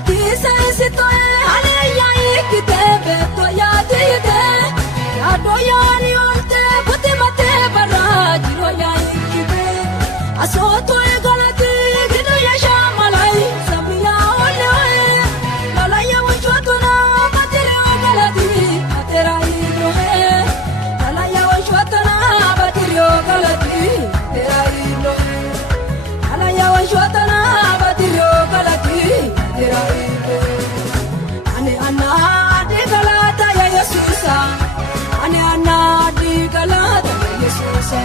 ati sensitoe aleya ikite beto ya tide ya doyani olte butimate barajiro ya ikite asoto egalati gido ya shamalai sabiya ole lala ya wajotuna batire ogalati atera ido he lala ya wajotuna batire ogalati atera ido lala ya wajotuna batire ogalati atera ido ane anna de galata ya yesusa ane anna de galata ya yesusa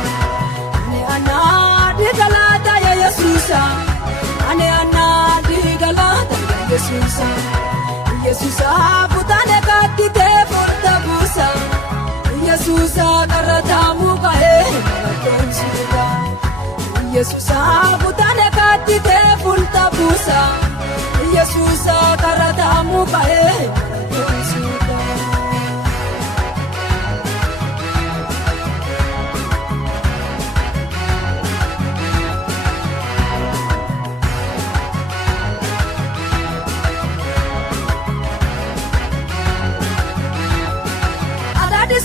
ane anna de galata ya yesusa ane anna de galata ya yesusa yesusa putane katite porta busa yesusa karata mukae konsuda yesusa putane katite porta busa yesusa karata mukae konsuda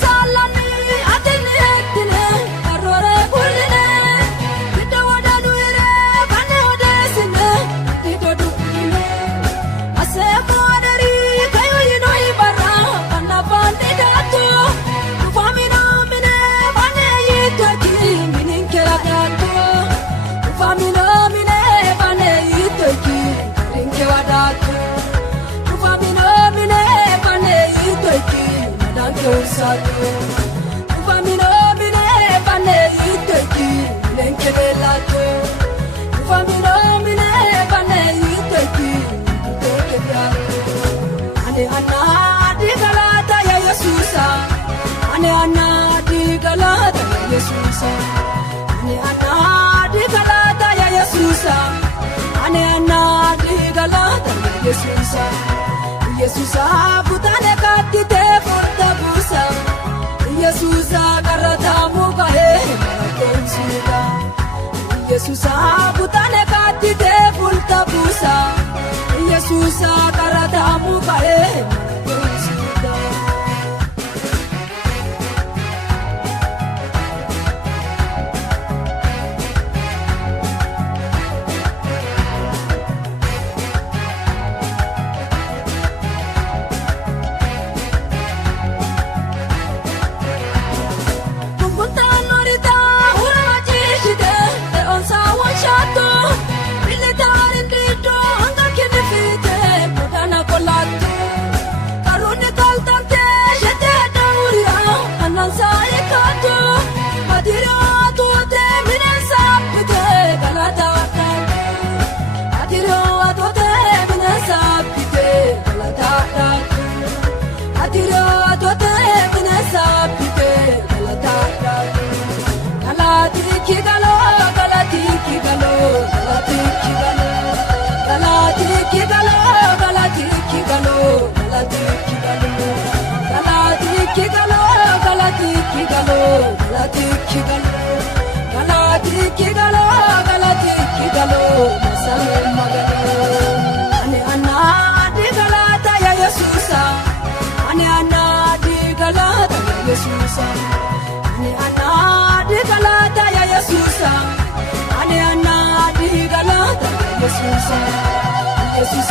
salani atine etine arore kuline kido wadaduire bane odesine kido dukine ase moderi kayo yino ibara bana bande dato famino mine bane yitoki minin keradato famino mine bane yitoki rinke wadato famino mine bane yitoki Sato famino mine bane yitoki lenkebe lato famino mine bane yitoki tokebiato ane anna di galata ya yesusa ane anna di galata ya yesusa ane anna di galata ya yesusa ane anna di galata ya yesusa yesusa putane katite porta busa yesusa karata mukae konsuda yesusa putane katite porta busa yesusa karata mukae konsuda ane anna di galata ya yesusa ane anna di galata ya yesusa ane anna di galata ya yesusa ane anna di galata ya yesusa